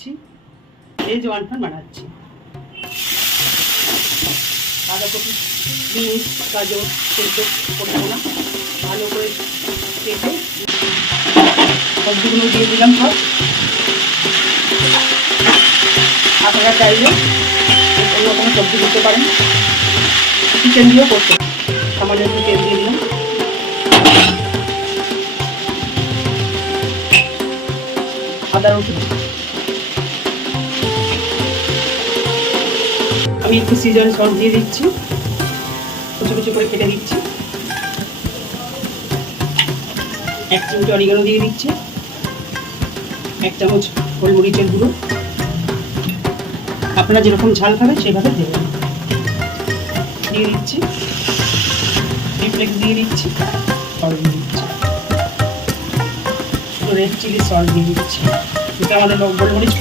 এই যে ওয়ানফান বানাচ্ছি। বাঁধাকপি, বিনস, গাজর সেদ্ধ করবো না, ভালো করে কেটে সবজিগুলো দিয়ে দিলাম সব। আপনারা চাইলে অন্য কোনো সবজি দিতে পারেন, চিকেন দিয়েও করতে। সামান্য একটু তেল দিয়ে দিলাম, আদা রসুন। আমি একটু সিজন সস দিয়ে দিচ্ছি, কুচি কুচি করে কেটে দিচ্ছি। 1 চিমটি অরিগানো দিয়ে দিচ্ছি, 1 চামচ গোলমরিচের গুঁড়ো। আপনারা যেরকম ঝাল খাবেন সেভাবে দেবেন। দিয়ে দিচ্ছি রিফ্লেক্স, দিয়ে দিচ্ছি সস, দিয়ে দিচ্ছি রেড চিলি সস, দিয়ে দিচ্ছি। এটা আমাদের গোলমরিচ